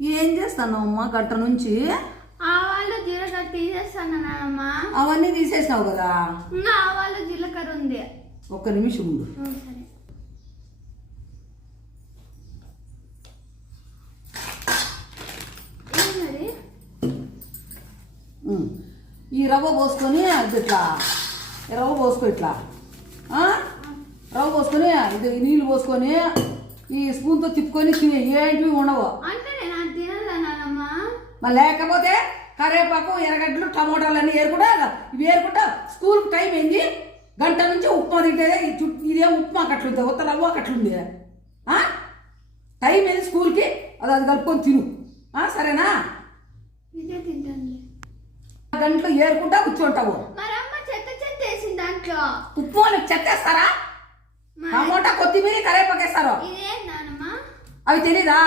ఏం చేస్తాను అమ్మా గంట నుంచి? ఆవాలు జీలకర్ర తీసేస్తాను నానమ్మ. అవన్నీ తీసేసినావు కదా. ఇంకా ఆవాలు జీలకర్ర ఉంది. ఒక్క నిమిషం ఉండు. సరే. ఏమది? ఈ రవ్వ పోసుకొని ఇట్లా రవ్వ పోసుకో ఇట్లా రవ్వ పోసుకొని ఇది నీళ్ళు పోసుకొని ఈ స్పూన్తో తిప్పుకొని తినే ఏంటివి ఉండవు. అంటే నేను అది తినదా నానమ్మ? మరి లేకపోతే కరివేపాకు ఎర్రగడ్డలు టమోటాలు అన్నీ ఏరుకుంటా ఇవి ఏరుకుంటా. స్కూల్కి టైం అయింది, గంట నుంచి ఉప్మా తింటేదే. ఇదేం ఉప్మా కట్లుంది, కొత్త రవ్వ కట్లుంది. టైం అయింది స్కూల్కి, అది కలుపుకొని తిను. సరేనా? ఇదే తింటాను. గంటలో ఏరుకుంటా కూర్చుంటావు. మరి అమ్మ చెత్త చెత్త వేసింది దాంట్లో. ఉప్మానికి చెత్తేస్తారా? టమోటా కొత్తిమీర కరివేపాకు వేస్తారు. ఇదేం నానమ్మ? అవి తెలీదా?